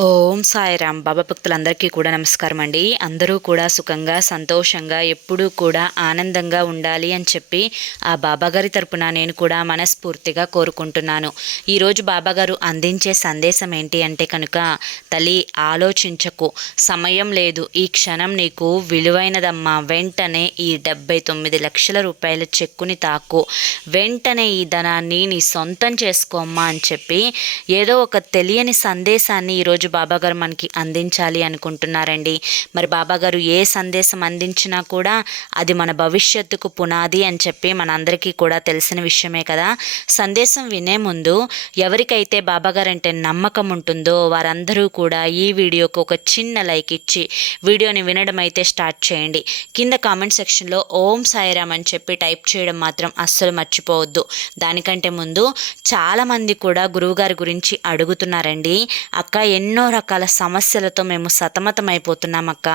ఓం సాయిరామ్. బాబా భక్తులందరికీ కూడా నమస్కారం అండి. అందరూ కూడా సుఖంగా సంతోషంగా ఎప్పుడూ కూడా ఆనందంగా ఉండాలి అని చెప్పి ఆ బాబాగారి తరపున నేను కూడా మనస్ఫూర్తిగా కోరుకుంటున్నాను. ఈరోజు బాబాగారు అందించే సందేశం ఏంటి అంటే కనుక, తల్లి ఆలోచించకు, సమయం లేదు, ఈ క్షణం నీకు విలువైనదమ్మా. వెంటనే ఈ 79 లక్షల రూపాయల చెక్కుని తాకు, వెంటనే ఈ ధనాన్ని నీ సొంతం చేసుకోమ్మా అని చెప్పి ఏదో ఒక తెలియని సందేశాన్ని ఈరోజు బాబాగారు మనకి అందించాలి అనుకుంటున్నారండి. మరి బాబాగారు ఏ సందేశం అందించినా కూడా అది మన భవిష్యత్తుకు పునాది అని చెప్పి మనందరికీ కూడా తెలిసిన విషయమే కదా. సందేశం వినే ముందు ఎవరికైతే బాబాగారు అంటే నమ్మకం ఉంటుందో వారందరూ కూడా ఈ వీడియోకి ఒక చిన్న లైక్ ఇచ్చి వీడియోని వినడం అయితే స్టార్ట్ చేయండి. కింద కామెంట్ సెక్షన్లో ఓం సాయిరామ్ అని చెప్పి టైప్ చేయడం మాత్రం అస్సలు మర్చిపోవద్దు. దానికంటే ముందు చాలామంది కూడా గురువుగారి గురించి అడుగుతున్నారండి. అక్క, ఎన్నో రకాల సమస్యలతో మేము సతమతమైపోతున్నాం అక్క,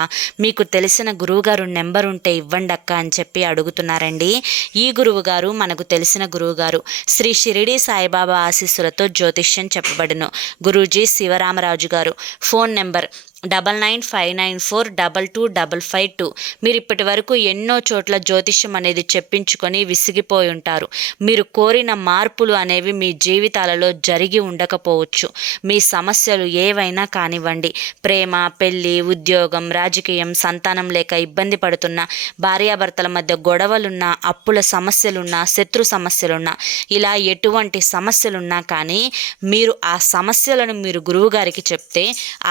మీకు తెలిసిన గురువుగారు నెంబర్ ఉంటే ఇవ్వండి అక్క అని చెప్పి అడుగుతున్నారండి. ఈ గురువుగారు మనకు తెలిసిన గురువుగారు. శ్రీ షిరిడి సాయిబాబా ఆశీస్సులతో జ్యోతిష్యం చెప్పబడును గురూజీ శివరామరాజు గారు. Phone number 9959422552. మీరు ఇప్పటి వరకు ఎన్నో చోట్ల జ్యోతిష్యం అనేది చెప్పించుకొని విసిగిపోయి ఉంటారు. మీరు కోరిన మార్పులు అనేవి మీ జీవితాలలో జరిగి ఉండకపోవచ్చు. మీ సమస్యలు ఏవైనా కానివ్వండి, ప్రేమ, పెళ్ళి, ఉద్యోగం, రాజకీయం, సంతానం లేక ఇబ్బంది పడుతున్న, భార్యాభర్తల మధ్య గొడవలున్నా, అప్పుల సమస్యలున్నా, శత్రు సమస్యలున్నా, ఇలా ఎటువంటి సమస్యలున్నా కానీ మీరు ఆ సమస్యలను మీరు గురువుగారికి చెప్తే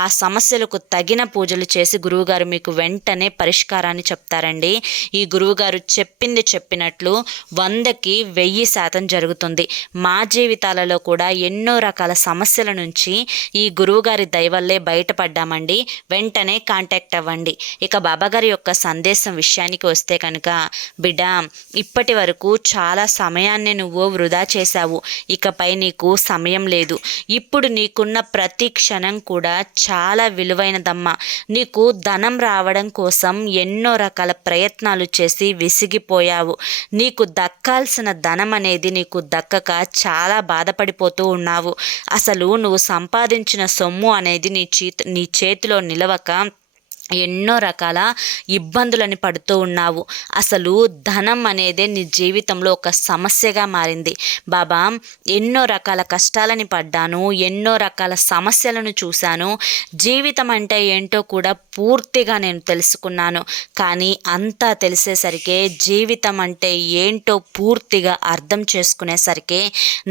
ఆ సమస్యలకు తగిన పూజలు చేసి గురువుగారు మీకు వెంటనే పరిష్కారాన్ని చెప్తారండి. ఈ గురువుగారు చెప్పింది చెప్పినట్లు 100కి 1000% జరుగుతుంది. మా జీవితాలలో కూడా ఎన్నో రకాల సమస్యల నుంచి ఈ గురువుగారి దయవల్లే బయటపడ్డామండి. వెంటనే కాంటాక్ట్ అవ్వండి. ఇక బాబాగారి యొక్క సందేశం విషయానికి వస్తే కనుక, బిడ్డ, ఇప్పటి వరకు చాలా సమయాన్ని నువ్వు వృధా చేశావు. ఇకపై నీకు సమయం లేదు. ఇప్పుడు నీకున్న ప్రతి క్షణం కూడా చాలా విలువైనదమ్మా. నీకు ధనం రావడం కోసం ఎన్నో రకాల ప్రయత్నాలు చేసి విసిగిపోయావు. నీకు దక్కాల్సిన ధనం అనేది నీకు దక్కక చాలా బాధపడిపోతూ ఉన్నావు. అసలు నువ్వు సంపాదించిన సొమ్ము అనేది నీ చేతిలో నిలవక ఎన్నో రకాల ఇబ్బందులని పడుతూ ఉన్నావు. అసలు ధనం అనేది నీ జీవితంలో ఒక సమస్యగా మారింది. బాబా, ఎన్నో రకాల కష్టాలని పడ్డాను, ఎన్నో రకాల సమస్యలను చూశాను. జీవితం అంటే ఏంటో కూడా పూర్తిగా నేను తెలుసుకున్నాను. కానీ అంతా తెలిసేసరికి, జీవితం అంటే ఏంటో పూర్తిగా అర్థం చేసుకునేసరికి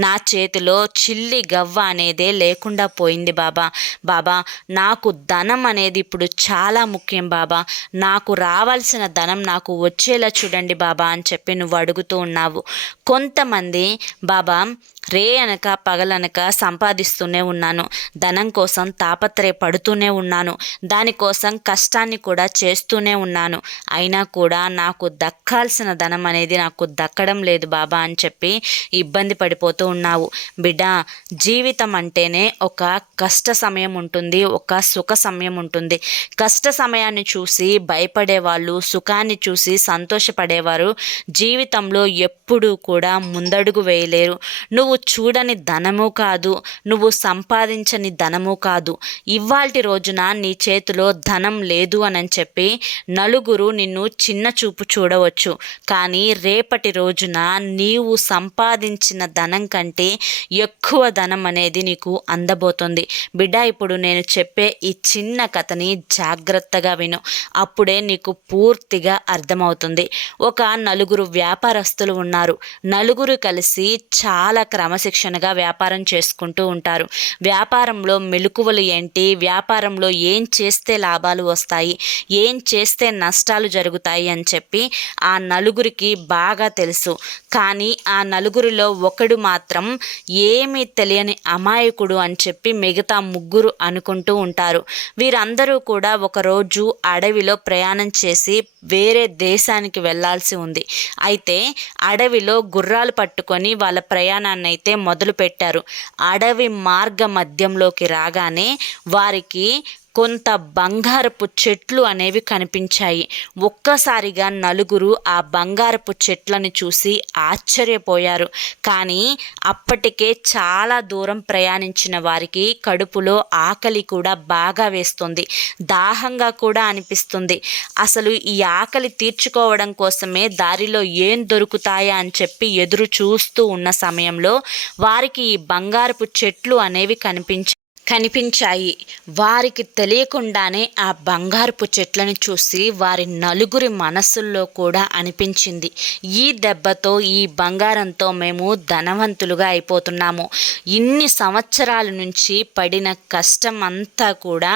నా చేతిలో చిల్లి గవ్వ అనేదే లేకుండా పోయింది బాబా. బాబా, నాకు ధనం అనేది ఇప్పుడు చాలా ముఖ్యం బాబా. నాకు రావాల్సిన ధనం నాకు వచ్చేలా చూడండి బాబా అని చెప్పి నువ్వు అడుగుతూ ఉన్నావు. కొంతమంది, బాబా, రే అనక పగలనక సంపాదిస్తూనే ఉన్నాను, ధనం కోసం తాపత్రయపడుతూనే ఉన్నాను, దానికోసం కష్టాన్ని కూడా చేస్తూనే ఉన్నాను, అయినా కూడా నాకు దక్కాల్సిన ధనం అనేది నాకు దక్కడం లేదు బాబా అని చెప్పి ఇబ్బంది పడిపోతూ ఉన్నావు. బిడ్డ, జీవితం అంటేనే ఒక కష్ట సమయం ఉంటుంది, ఒక సుఖ సమయం ఉంటుంది. కష్ట సమయాన్ని చూసి భయపడేవాళ్ళు, సుఖాన్ని చూసి సంతోషపడేవారు జీవితంలో ఎప్పుడూ కూడా ముందడుగు వేయలేరు. నువ్వు చూడని ధనము కాదు, నువ్వు సంపాదించని ధనము కాదు. ఇవాల్టి రోజున నీ చేతిలో ధనం లేదు అని చెప్పి నలుగురు నిన్ను చిన్న చూపు చూడవచ్చు. కానీ రేపటి రోజున నీవు సంపాదించిన ధనం కంటే ఎక్కువ ధనం అనేది నీకు అందబోతుంది. బిడ్డ, ఇప్పుడు నేను చెప్పే ఈ చిన్న కథని జాగ్రత్తగా విను, అప్పుడే నీకు పూర్తిగా అర్థమవుతుంది. ఒక నలుగురు వ్యాపారస్తులు ఉన్నారు. నలుగురు కలిసి చాలా క్రమశిక్షణగా వ్యాపారం చేసుకుంటూ ఉంటారు. వ్యాపారంలో మెలకువలు ఏంటి, వ్యాపారంలో ఏం చేస్తే లాభాలు వస్తాయి, ఏం చేస్తే నష్టాలు జరుగుతాయి అని చెప్పి ఆ నలుగురికి బాగా తెలుసు. కానీ ఆ నలుగురిలో ఒకడు మాత్రం ఏమీ తెలియని అమాయకుడు అని చెప్పి మిగతా ముగ్గురు అనుకుంటూ ఉంటారు. వీరందరూ కూడా ఒకరోజు అడవిలో ప్రయాణం చేసి వేరే దేశానికి వెళ్ళాల్సి ఉంది. అయితే అడవిలో గుర్రాలు పట్టుకొని వాళ్ళ ప్రయాణాన్ని అయితే మొదలుపెట్టారు. అడవి మార్గ మధ్యంలోకి రాగానే వారికి కొంత బంగారపు చెట్లు అనేవి కనిపించాయి. ఒక్కసారిగా నలుగురు ఆ బంగారపు చెట్లను చూసి ఆశ్చర్యపోయారు. కానీ అప్పటికే చాలా దూరం ప్రయాణించిన వారికి కడుపులో ఆకలి కూడా బాగా వేస్తుంది, దాహంగా కూడా అనిపిస్తుంది. అసలు ఈ ఆకలి తీర్చుకోవడం కోసమే దారిలో ఏం దొరుకుతాయా అని చెప్పి ఎదురు చూస్తూ ఉన్న సమయంలో వారికి ఈ బంగారపు చెట్లు అనేవి కనిపించాయి. వారికి తెలియకుండానే ఆ బంగారపు చెట్లను చూసి వారి నలుగురి మనస్సుల్లో కూడా అనిపించింది, ఈ దెబ్బతో ఈ బంగారంతో మేము ధనవంతులుగా అయిపోతున్నాము. ఇన్ని సంవత్సరాల నుంచి పడిన కష్టం అంతా కూడా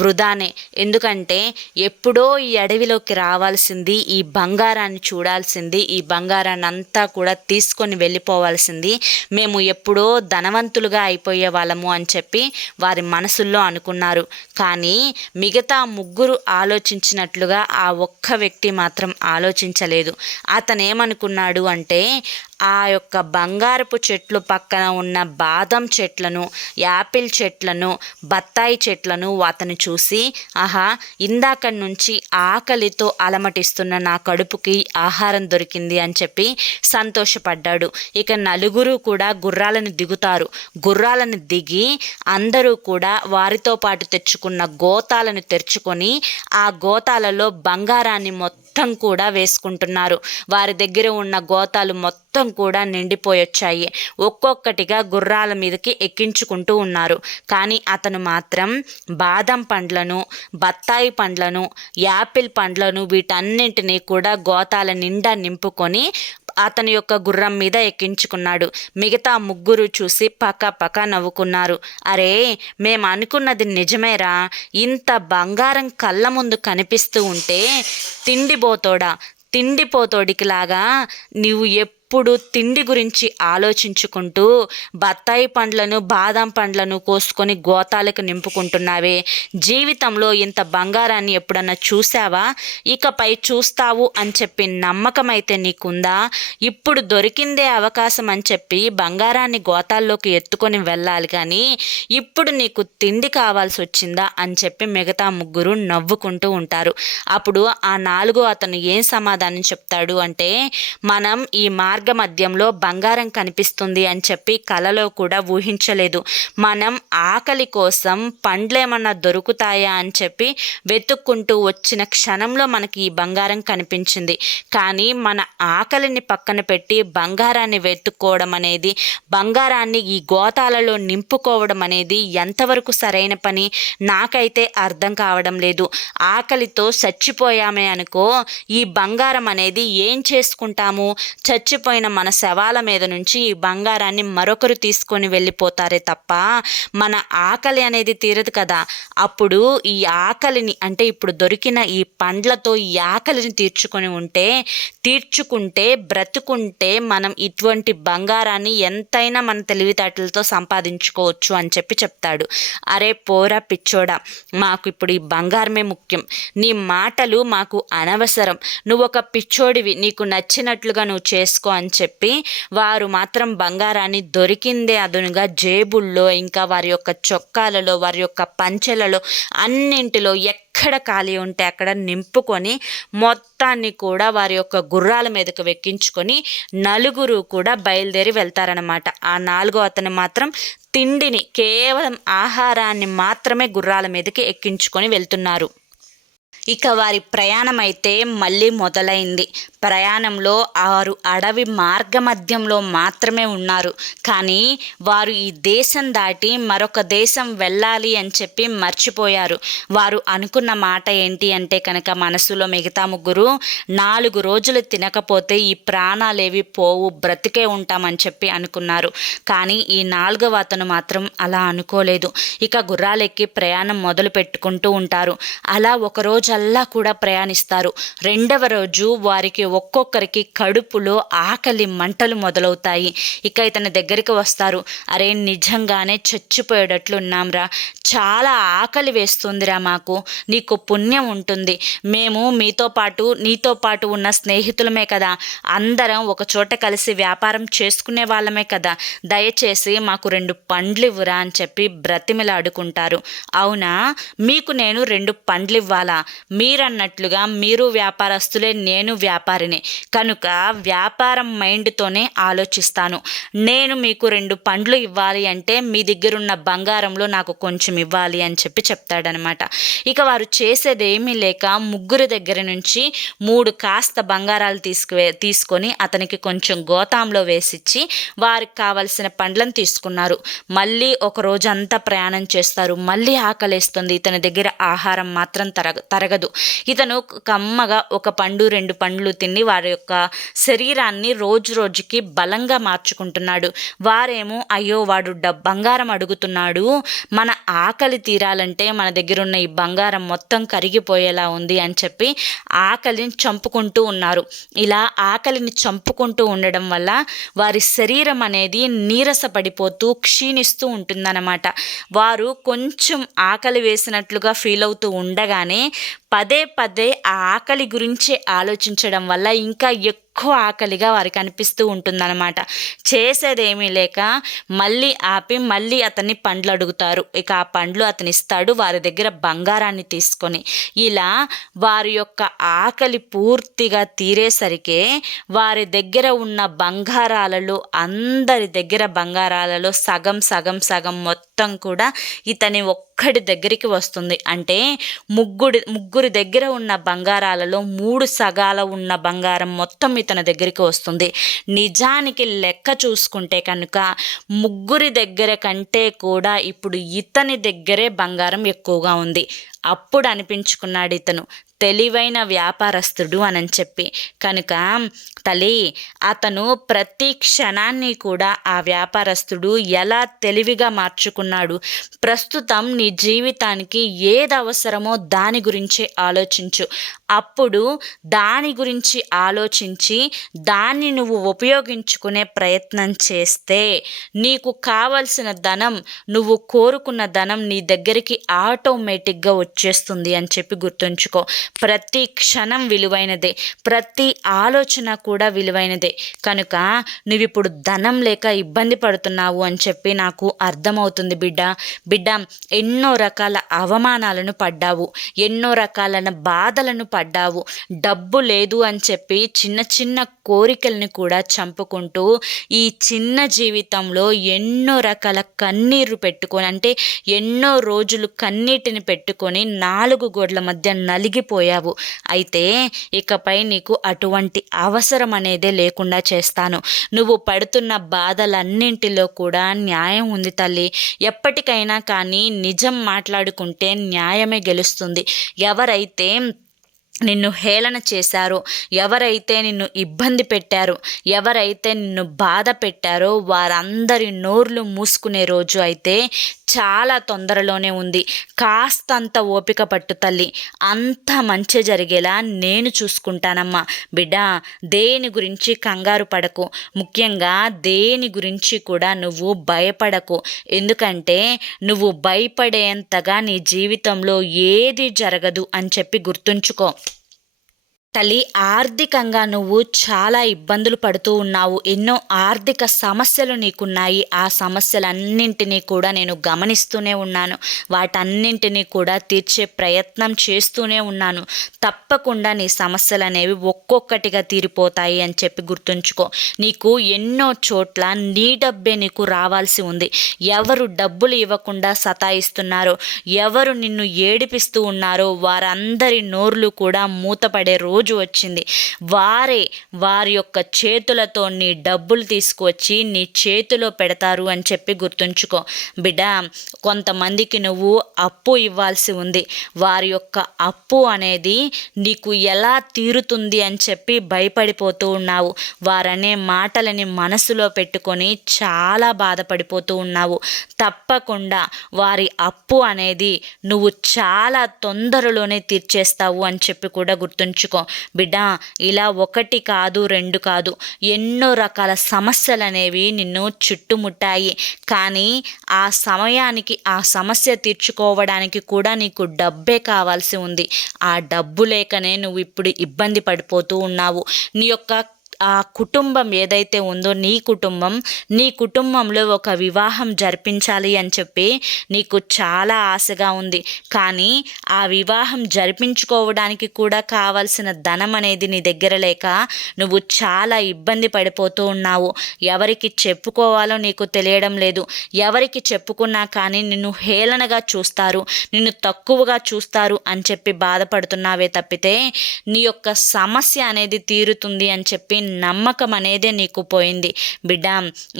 వృధానే. ఎందుకంటే ఎప్పుడో ఈ అడవిలోకి రావాల్సింది, ఈ బంగారాన్ని చూడాల్సింది, ఈ బంగారాన్ని అంతా కూడా తీసుకొని వెళ్ళిపోవాల్సింది, మేము ఎప్పుడో ధనవంతులుగా అయిపోయే వాళ్ళము అని చెప్పి వారి మనసుల్లో అనుకున్నారు. కానీ మిగతా ముగ్గురు ఆలోచించినట్లుగా ఆ ఒక్క వ్యక్తి మాత్రం ఆలోచించలేదు. అతనేమనుకున్నాడు అంటే, ఆ యొక్క బంగారపు చెట్లు పక్కన ఉన్న బాదం చెట్లను, యాపిల్ చెట్లను, బత్తాయి చెట్లను అతను చూసి, ఆహా, ఇందాక నుంచి ఆకలితో అలమటిస్తున్న నా కడుపుకి ఆహారం దొరికింది అని చెప్పి సంతోషపడ్డాడు. ఇక నలుగురు కూడా గుర్రాలను దిగుతారు. గుర్రాలను దిగి అందరూ కూడా వారితో పాటు తెచ్చుకున్న గోతాలను తెరుచుకొని ఆ గోతాలలో బంగారాన్ని మొత్తం కూడా వేసుకుంటున్నారు. వారి దగ్గర ఉన్న గోతాలు మొత్తం కూడా నిండిపోయొచ్చాయి. ఒక్కొక్కటిగా గుర్రాల మీదకి ఎక్కించుకుంటూ ఉన్నారు. కానీ అతను మాత్రం బాదం పండ్లను, బత్తాయి పండ్లను, యాపిల్ పండ్లను వీటన్నింటినీ కూడా గోతాల నిండా నింపుకొని అతని యొక్క గుర్రం మీద ఎక్కించుకున్నాడు. మిగతా ముగ్గురు చూసి పక్క పక్క నవ్వుకున్నారు. అరే, మేము అనుకున్నది నిజమేరా, ఇంత బంగారం కళ్ళ ముందు కనిపిస్తూ ఉంటే తిండిపోతోడికి లాగా నువ్వు ఎప్పుడు తిండి గురించి ఆలోచించుకుంటూ బత్తాయి పండ్లను, బాదం పండ్లను కోసుకొని గోతాలకు నింపుకుంటున్నావే, జీవితంలో ఇంత బంగారాన్ని ఎప్పుడన్నా చూసావా? ఇకపై చూస్తావు అని చెప్పి నమ్మకం అయితే నీకుందా? ఇప్పుడు దొరికిందే అవకాశం అని చెప్పి బంగారాన్ని గోతాల్లోకి ఎత్తుకొని వెళ్ళాలి, కానీ ఇప్పుడు నీకు తిండి కావాల్సి వచ్చిందా అని చెప్పి మిగతా ముగ్గురు నవ్వుకుంటూ ఉంటారు. అప్పుడు ఆ నాలుగో అతను ఏం సమాధానం చెప్తాడు అంటే, మనం ఈ మార్గ మధ్యంలో బంగారం కనిపిస్తుంది అని చెప్పి కలలో కూడా ఊహించలేదు. మనం ఆకలి కోసం పండ్లేమన్నా దొరుకుతాయా అని చెప్పి వెతుక్కుంటూ వచ్చిన క్షణంలో మనకి ఈ బంగారం కనిపించింది. కానీ మన ఆకలిని పక్కన పెట్టి బంగారాన్ని వెతుక్కోవడం అనేది, బంగారాన్ని ఈ గోతాలలో నింపుకోవడం అనేది ఎంతవరకు సరైన పని నాకైతే అర్థం కావడం లేదు. ఆకలితో చచ్చిపోయామే అనుకో, ఈ బంగారం అనేది ఏం చేసుకుంటాము? చచ్చిపోయిన మన శవాల మీద నుంచి ఈ బంగారాన్ని మరొకరు తీసుకొని వెళ్ళిపోతారే తప్ప మన ఆకలి అనేది తీరదు కదా. అప్పుడు ఈ ఆకలిని, అంటే ఇప్పుడు దొరికిన ఈ పండ్లతో ఈ ఆకలిని తీర్చుకుంటే బ్రతుకుంటే మనం ఇటువంటి బంగారాన్ని ఎంతైనా మన తెలివితేటలతో సంపాదించుకోవచ్చు అని చెప్పి చెప్తాడు. అరే పోరా పిచ్చోడా, మాకు ఇప్పుడు ఈ బంగారమే ముఖ్యం, నీ మాటలు మాకు అనవసరం, నువ్వు ఒక పిచ్చోడివి, నీకు నచ్చినట్లుగా నువ్వు చేసుకో అని చెప్పి వారు మాత్రం బంగారాన్ని దొరికిందే అదునుగా జేబుల్లో, ఇంకా వారి యొక్క చొక్కాలలో, వారి యొక్క పంచెలలో అన్నింటిలో ఎక్కడ ఖాళీ ఉంటే అక్కడ నింపుకొని మొత్తాన్ని కూడా వారి యొక్క గుర్రాల మీదకు వెక్కించుకొని నలుగురు కూడా బయలుదేరి వెళ్తారనమాట. ఆ నాలుగో అతను మాత్రం తిండిని, కేవలం ఆహారాన్ని మాత్రమే గుర్రాల మీదకి ఎక్కించుకొని వెళ్తున్నారు. ఇక వారి ప్రయాణం అయితే మళ్ళీ మొదలైంది. ప్రయాణంలో వారు అడవి మార్గమధ్యంలో మాత్రమే ఉన్నారు. కానీ వారు ఈ దేశం దాటి మరొక దేశం వెళ్ళాలి అని చెప్పి మర్చిపోయారు. వారు అనుకున్న మాట ఏంటి అంటే కనుక, మనసులో మిగతా ముగ్గురు 4 రోజులు తినకపోతే ఈ ప్రాణాలేవి పోవు, బ్రతికే ఉంటామని చెప్పి అనుకున్నారు. కానీ ఈ 4వ అతను మాత్రం అలా అనుకోలేదు. ఇక గుర్రాలెక్కి ప్రయాణం మొదలు పెట్టుకుంటూ ఉంటారు. అలా ఒకరోజు రోజల్లా కూడా ప్రయాణిస్తారు. రెండవ రోజు వారికి ఒక్కొక్కరికి కడుపులో ఆకలి మంటలు మొదలవుతాయి. ఇక ఇతని దగ్గరికి వస్తారు. అరే, నిజంగానే చచ్చిపోయేటట్లు ఉన్నాంరా, చాలా ఆకలి వేస్తుందిరా, మాకు నీకు పుణ్యం ఉంటుంది, మేము నీతో పాటు ఉన్న స్నేహితులమే కదా, అందరం ఒక చోట కలిసి వ్యాపారం చేసుకునే వాళ్ళమే కదా, దయచేసి మాకు 2 పండ్లు ఇవ్వురా అని చెప్పి బ్రతిమిలాడుకుంటారు. అవునా, మీకు నేను 2 పండ్లు ఇవ్వాలా? మీరన్నట్లుగా మీరు వ్యాపారస్తులే, నేను వ్యాపారిని కనుక వ్యాపారం మైండ్తోనే ఆలోచిస్తాను. నేను మీకు 2 పండ్లు ఇవ్వాలి అంటే మీ దగ్గరున్న బంగారంలో నాకు కొంచెం ఇవ్వాలి అని చెప్పి చెప్తాడనమాట. ఇక వారు చేసేదేమీ లేక ముగ్గురి దగ్గర నుంచి 3 కాస్త బంగారాలు తీసుకొని అతనికి కొంచెం గోతాంలో వేసిచ్చి వారికి కావలసిన పండ్లను తీసుకున్నారు. మళ్ళీ ఒక రోజంతా ప్రయాణం చేస్తారు. మళ్ళీ ఆకలేస్తుంది. ఇతని దగ్గర ఆహారం మాత్రం తరగదు. ఇతను కమ్మగా 1 పండు 2 పండ్లు తిని వారి యొక్క శరీరాన్ని రోజు రోజుకి బలంగా మార్చుకుంటున్నాడు. వారేమో అయ్యో వాడు బంగారం అడుగుతున్నాడు, మన ఆకలి తీరాలంటే మన దగ్గర ఉన్న ఈ బంగారం మొత్తం కరిగిపోయేలా ఉంది అని చెప్పి ఆకలిని చంపుకుంటూ ఉన్నారు. ఇలా ఆకలిని చంపుకుంటూ ఉండడం వల్ల వారి శరీరం అనేది నీరసపడిపోతూ క్షీణిస్తూ ఉంటుందన్నమాట. వారు కొంచెం ఆకలి వేసినట్లుగా ఫీల్ అవుతూ ఉండగానే పదే పదే ఆ ఆకలి గురించి ఆలోచించడం వల్ల ఇంకా ఎక్కువ ఆకలిగా వారికి అనిపిస్తూ ఉంటుందన్నమాట. చేసేదేమీ లేక మళ్ళీ ఆపి మళ్ళీ అతన్ని పండ్లు అడుగుతారు. ఇక ఆ పండ్లు అతను ఇస్తాడు, వారి దగ్గర బంగారాన్ని తీసుకొని. ఇలా వారి యొక్క ఆకలి పూర్తిగా తీరేసరికే వారి దగ్గర ఉన్న బంగారాలలో, అందరి దగ్గర బంగారాలలో సగం సగం సగం మొత్తం కూడా ఇతని ఒక్కడి దగ్గరికి వస్తుంది. అంటే ముగ్గురి దగ్గర ఉన్న బంగారాలలో 3 సగాల ఉన్న బంగారం మొత్తం ఇతని దగ్గరికి వస్తుంది. నిజానికి లెక్క చూసుకుంటే కనుక ముగ్గురి దగ్గర కంటే కూడా ఇప్పుడు ఇతని దగ్గరే బంగారం ఎక్కువగా ఉంది. అప్పుడు అనిపించుకున్నాడు ఇతను తెలివైన వ్యాపారస్తుడు అని చెప్పి. కనుక తల్లి, అతను ప్రతి క్షణాన్ని కూడా ఆ వ్యాపారస్తుడు ఎలా తెలివిగా మార్చుకున్నాడు. ప్రస్తుతం నీ జీవితానికి ఏది అవసరమో దాని గురించి ఆలోచించు. అప్పుడు దాని గురించి ఆలోచించి దాన్ని నువ్వు ఉపయోగించుకునే ప్రయత్నం చేస్తే నీకు కావలసిన ధనం, నువ్వు కోరుకున్న ధనం నీ దగ్గరికి ఆటోమేటిక్గా వచ్చేస్తుంది అని చెప్పి గుర్తుంచుకో. ప్రతి క్షణం విలువైనదే, ప్రతి ఆలోచన కూడా విలువైనదే. కనుక నువ్వు ఇప్పుడు ధనం లేక ఇబ్బంది పడుతున్నావు అని చెప్పి నాకు అర్థమవుతుంది బిడ్డ. ఎన్నో రకాల అవమానాలను పడ్డావు, ఎన్నో రకాలైన బాధలను పడ్డావు. డబ్బు లేదు అని చెప్పి చిన్న చిన్న కోరికల్ని కూడా చంపుకుంటూ ఈ చిన్న జీవితంలో ఎన్నో రకాల కన్నీరు పెట్టుకొని, అంటే ఎన్నో రోజులు కన్నీటిని పెట్టుకొని 4 గోడల మధ్య నలిగిపోయావు. అయితే ఇకపై నీకు అటువంటి అవసరం అనేదే లేకుండా చేస్తాను. నువ్వు పడుతున్న బాధలన్నింటిలో కూడా న్యాయం ఉంది తల్లి. ఎప్పటికైనా కానీ నిజం మాట్లాడుకుంటే న్యాయమే గెలుస్తుంది. ఎవరైతే నిన్ను హేళన చేశారో, ఎవరైతే నిన్ను ఇబ్బంది పెట్టారో, ఎవరైతే నిన్ను బాధ పెట్టారో వారందరి నోర్లు మూసుకునే రోజు అయితే చాలా తొందరలోనే ఉంది. కాస్తంత ఓపిక పట్టు తల్లి, అంత మంచి జరిగేలా నేను చూసుకుంటానమ్మా. బిడ్డ, దేని గురించి కంగారు పడకు, ముఖ్యంగా దేని గురించి కూడా నువ్వు భయపడకు. ఎందుకంటే నువ్వు భయపడేంతగా నీ జీవితంలో ఏది జరగదు అని చెప్పి గుర్తుంచుకో తల్లి. ఆర్థికంగా నువ్వు చాలా ఇబ్బందులు పడుతూ ఉన్నావు. ఎన్నో ఆర్థిక సమస్యలు నీకున్నాయి. ఆ సమస్యలన్నింటినీ కూడా నేను గమనిస్తూనే ఉన్నాను. వాటన్నింటినీ కూడా తీర్చే ప్రయత్నం చేస్తూనే ఉన్నాను. తప్పకుండా నీ సమస్యలు అనేవి ఒక్కొక్కటిగా తీరిపోతాయి అని చెప్పి గుర్తుంచుకో. నీకు ఎన్నో చోట్ల నీ డబ్బే నీకు రావాల్సి ఉంది. ఎవరు డబ్బులు ఇవ్వకుండా సతాయిస్తున్నారో, ఎవరు నిన్ను ఏడిపిస్తూ ఉన్నారో వారందరి నోర్లు కూడా మూతపడే రోజు రోజు వచ్చింది. వారి యొక్క చేతులతో నీ డబ్బులు తీసుకువచ్చి నీ చేతిలో పెడతారు అని చెప్పి గుర్తుంచుకో బిడ్డ. కొంతమందికి నువ్వు అప్పు ఇవ్వాల్సి ఉంది. వారి యొక్క అప్పు అనేది నీకు ఎలా తీరుతుంది అని చెప్పి భయపడిపోతూ ఉన్నావు. వారనే మాటలని మనసులో పెట్టుకొని చాలా బాధపడిపోతూ ఉన్నావు. తప్పకుండా వారి అప్పు అనేది నువ్వు చాలా తొందరలోనే తీర్చేస్తావు అని చెప్పి కూడా గుర్తుంచుకో బిడ్డ. ఇలా 1 కాదు 2 కాదు, ఎన్నో రకాల సమస్యలు అనేవి నిన్ను చుట్టుముట్టాయి. కానీ ఆ సమయానికి ఆ సమస్య తీర్చుకోవడానికి కూడా నీకు డబ్బే కావాల్సి ఉంది. ఆ డబ్బు లేకనే నువ్వు ఇప్పుడు ఇబ్బంది పడిపోతూ ఉన్నావు. నీ యొక్క ఆ కుటుంబం ఏదైతే ఉందో నీ కుటుంబంలో ఒక వివాహం జరిపించాలి అని చెప్పి నీకు చాలా ఆశగా ఉంది. కానీ ఆ వివాహం జరిపించుకోవడానికి కూడా కావాల్సిన ధనం అనేది నీ దగ్గర లేక నువ్వు చాలా ఇబ్బంది పడిపోతూ ఉన్నావు. ఎవరికి చెప్పుకోవాలో నీకు తెలియడం లేదు. ఎవరికి చెప్పుకున్నా కానీ నిన్ను హేళనగా చూస్తారు, నిన్ను తక్కువగా చూస్తారు అని చెప్పి బాధపడుతున్నావే తప్పితే నీ యొక్క సమస్య అనేది తీరుతుంది అని చెప్పి నమ్మకం అనేదే నీకు పోయింది బిడ్డ.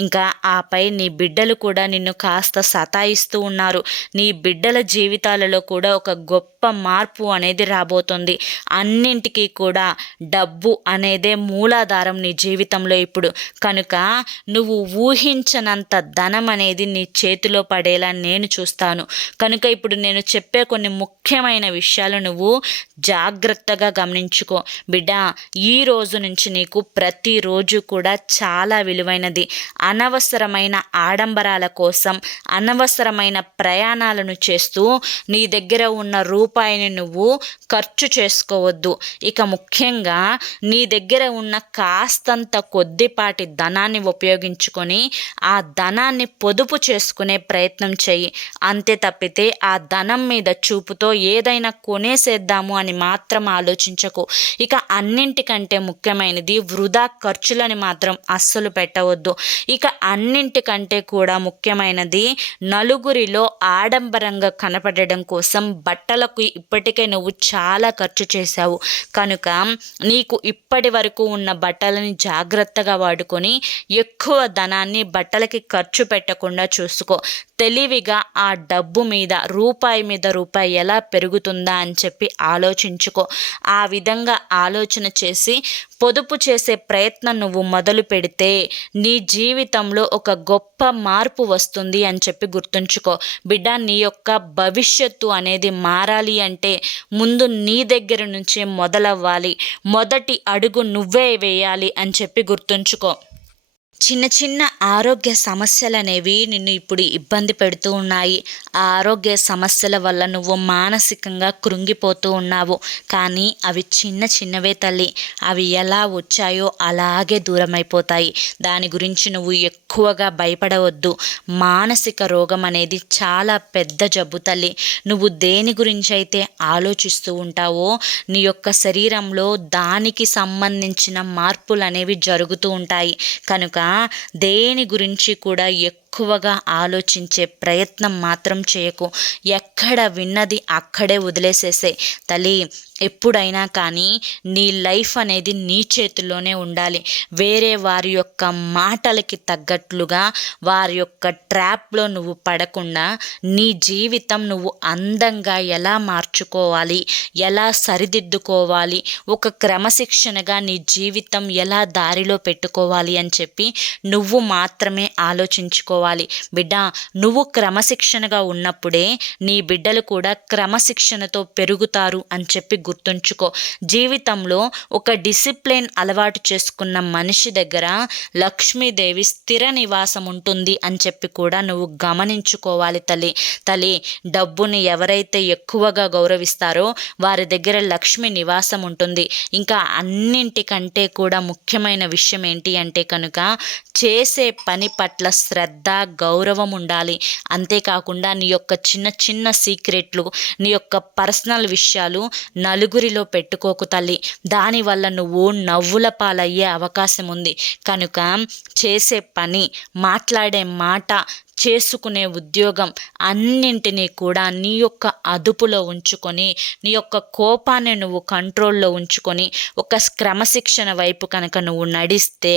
ఇంకా ఆపై నీ బిడ్డలు కూడా నిన్ను కాస్త సతాయిస్తూ ఉన్నారు. నీ బిడ్డల జీవితాలలో కూడా ఒక గొప్ప మార్పు అనేది రాబోతుంది. అన్నింటికీ కూడా డబ్బు అనేదే మూలాధారం నీ జీవితంలో ఇప్పుడు. కనుక నువ్వు ఊహించనంత ధనం అనేది నీ చేతిలో పడేలా నేను చూస్తాను. కనుక ఇప్పుడు నేను చెప్పే కొన్ని ముఖ్యమైన విషయాలు నువ్వు జాగ్రత్తగా గమనించుకో బిడ్డ. ఈ రోజు నుంచి నీకు ప్రతిరోజు కూడా చాలా విలువైనది. అనవసరమైన ఆడంబరాల కోసం అనవసరమైన ప్రయాణాలను చేస్తూ నీ దగ్గర ఉన్న రూపాయిని నువ్వు ఖర్చు చేసుకోవద్దు. ఇక ముఖ్యంగా నీ దగ్గర ఉన్న కాస్తంత కొద్దిపాటి ధనాన్ని ఉపయోగించుకొని ఆ ధనాన్ని పొదుపు చేసుకునే ప్రయత్నం చెయ్యి. అంతే తప్పితే ఆ ధనం మీద చూపుతో ఏదైనా కొనేసేద్దాము అని మాత్రం ఆలోచించకు. ఇక అన్నింటికంటే ముఖ్యమైనది వృధా ఖర్చులని మాత్రం అస్సలు పెట్టవద్దు. ఇక అన్నింటికంటే కూడా ముఖ్యమైనది నలుగురిలో ఆడంబరంగా కనపడడం కోసం బట్టలకు ఇప్పటికే నువ్వు చాలా ఖర్చు చేశావు. కనుక నీకు ఇప్పటి వరకు ఉన్న బట్టలని జాగ్రత్తగా వాడుకొని ఎక్కువ ధనాన్ని బట్టలకి ఖర్చు పెట్టకుండా చూసుకో. తెలివిగా ఆ డబ్బు మీద రూపాయి ఎలా పెరుగుతుందా అని చెప్పి ఆలోచించుకో. ఆ విధంగా ఆలోచన చేసి పొదుపు చేసే ప్రయత్నం నువ్వు మొదలు పెడితే నీ జీవితంలో ఒక గొప్ప మార్పు వస్తుంది అని చెప్పి గుర్తుంచుకో బిడ్డ. నీ యొక్క భవిష్యత్తు అనేది మారాలి అంటే ముందు నీ దగ్గర నుంచే మొదలవ్వాలి. మొదటి అడుగు నువ్వే వేయాలి అని చెప్పి గుర్తుంచుకో. చిన్న చిన్న ఆరోగ్య సమస్యలు అనేవి నిన్ను ఇప్పుడు ఇబ్బంది పెడుతూ ఉన్నాయి. ఆ ఆరోగ్య సమస్యల వల్ల నువ్వు మానసికంగా కృంగిపోతూ ఉన్నావు. కానీ అవి చిన్నవే తల్లి. అవి ఎలా వచ్చాయో అలాగే దూరం అయిపోతాయి. దాని గురించి నువ్వు ఎక్కువగా భయపడవద్దు. మానసిక రోగం అనేది చాలా పెద్ద జబ్బు తల్లి. నువ్వు దేని గురించి అయితే ఆలోచిస్తూ ఉంటావో నీ యొక్క శరీరంలో దానికి సంబంధించిన మార్పులు అనేవి జరుగుతూ ఉంటాయి. కనుక దేని గురించి కూడా ఎక్కువగా ఆలోచించే ప్రయత్నం మాత్రం చేయకు. ఎక్కడ విన్నది అక్కడే వదిలేసేసే తల్లి. ఎప్పుడైనా కానీ నీ లైఫ్ అనేది నీ చేతుల్లోనే ఉండాలి. వేరే వారి యొక్క మాటలకి తగ్గట్లుగా వారి యొక్క ట్రాప్లో నువ్వు పడకుండా నీ జీవితం నువ్వు అందంగా ఎలా మార్చుకోవాలి, ఎలా సరిదిద్దుకోవాలి, ఒక క్రమశిక్షణగా నీ జీవితం ఎలా దారిలో పెట్టుకోవాలి అని చెప్పి నువ్వు మాత్రమే ఆలోచించుకోవాలి బిడ్డ. నువ్వు క్రమశిక్షణగా ఉన్నప్పుడే నీ బిడ్డలు కూడా క్రమశిక్షణతో పెరుగుతారు అని చెప్పి గుర్తుంచుకో. జీవితంలో ఒక డిసిప్లిన్ అలవాటు చేసుకున్న మనిషి దగ్గర లక్ష్మీదేవి స్థిర నివాసం ఉంటుంది అని చెప్పి కూడా నువ్వు గమనించుకోవాలి తల్లి. డబ్బుని ఎవరైతే ఎక్కువగా గౌరవిస్తారో వారి దగ్గర లక్ష్మి నివాసం ఉంటుంది. ఇంకా అన్నింటికంటే కూడా ముఖ్యమైన విషయం ఏంటి అంటే కనుక చేసే పని పట్ల శ్రద్ధ గౌరవం ఉండాలి. అంతేకాకుండా నీ యొక్క చిన్న సీక్రెట్లు, నీ యొక్క పర్సనల్ విషయాలు నలుగురిలో పెట్టుకోకు తల్లి. దానివల్ల నువ్వు నవ్వుల పాలయ్యే అవకాశం ఉంది. కనుక చేసే పని, మాట్లాడే మాట చేసుకునే ఉద్యోగం అన్నింటినీ కూడా నీ యొక్క అదుపులో ఉంచుకొని, నీ యొక్క కోపాన్ని నువ్వు కంట్రోల్లో ఉంచుకొని, ఒక క్రమశిక్షణ వైపు కనుక నువ్వు నడిస్తే,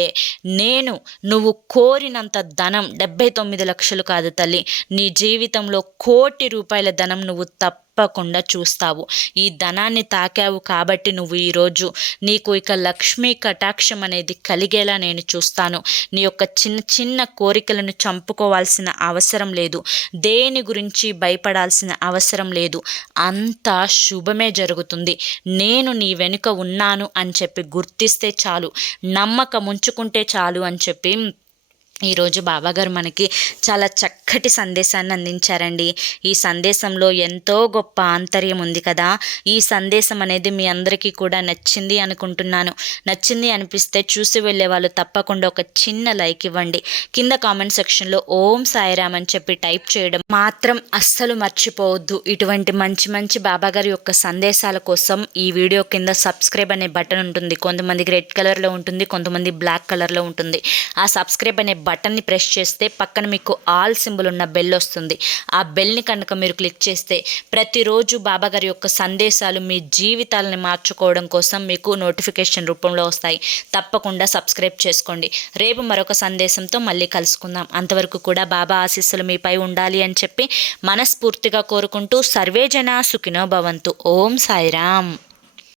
నువ్వు కోరినంత ధనం 79 లక్షలు కాదు తల్లి, నీ జీవితంలో 1,00,00,000 రూపాయల ధనం నువ్వు తప్పకుండా చూస్తావు. ఈ ధనాన్ని తాకావు కాబట్టి నువ్వు ఈరోజు నీకు ఇక లక్ష్మీ కటాక్షం అనేది కలిగేలా నేను చూస్తాను. నీ యొక్క చిన్న చిన్న కోరికలను చంపుకోవాల్సిన అవసరం లేదు, దేని గురించి భయపడాల్సిన అవసరం లేదు. అంతా శుభమే జరుగుతుంది. నేను నీ వెనుక ఉన్నాను అని చెప్పి గుర్తిస్తే చాలు, నమ్మకం ఉంచుకుంటే చాలు అని చెప్పి ఈరోజు బాబాగారు మనకి చాలా చక్కటి సందేశాన్ని అందించారండి. ఈ సందేశంలో ఎంతో గొప్ప ఆంతర్యం ఉంది కదా. ఈ సందేశం అనేది మీ అందరికీ కూడా నచ్చింది అనుకుంటున్నాను. నచ్చింది అనిపిస్తే చూసి వెళ్ళే వాళ్ళు తప్పకుండా ఒక చిన్న లైక్ ఇవ్వండి. కింద కామెంట్ సెక్షన్లో ఓం సాయిరామ్ అని చెప్పి టైప్ చేయడం మాత్రం అస్సలు మర్చిపోవద్దు. ఇటువంటి మంచి మంచి బాబాగారి యొక్క సందేశాల కోసం ఈ వీడియో కింద సబ్స్క్రైబ్ అనే బటన్ ఉంటుంది. కొంతమందికి రెడ్ కలర్లో ఉంటుంది, కొంతమంది బ్లాక్ కలర్లో ఉంటుంది. ఆ సబ్స్క్రైబ్ అనే బటన్ని ప్రెస్ చేస్తే పక్కన మీకు ఆల్ సింబల్ ఉన్న బెల్ వస్తుంది. ఆ బెల్ని కనుక మీరు క్లిక్ చేస్తే ప్రతిరోజు బాబాగారి యొక్క సందేశాలు మీ జీవితాలని మార్చుకోవడం కోసం మీకు నోటిఫికేషన్ రూపంలో వస్తాయి. తప్పకుండా సబ్స్క్రైబ్ చేసుకోండి. రేపు మరొక సందేశంతో మళ్ళీ కలుసుకుందాం. అంతవరకు కూడా బాబా ఆశీస్సులు మీపై ఉండాలి అని చెప్పి మనస్ఫూర్తిగా కోరుకుంటూ సర్వేజన సుఖినో భవంతు. ఓం సాయిరామ్.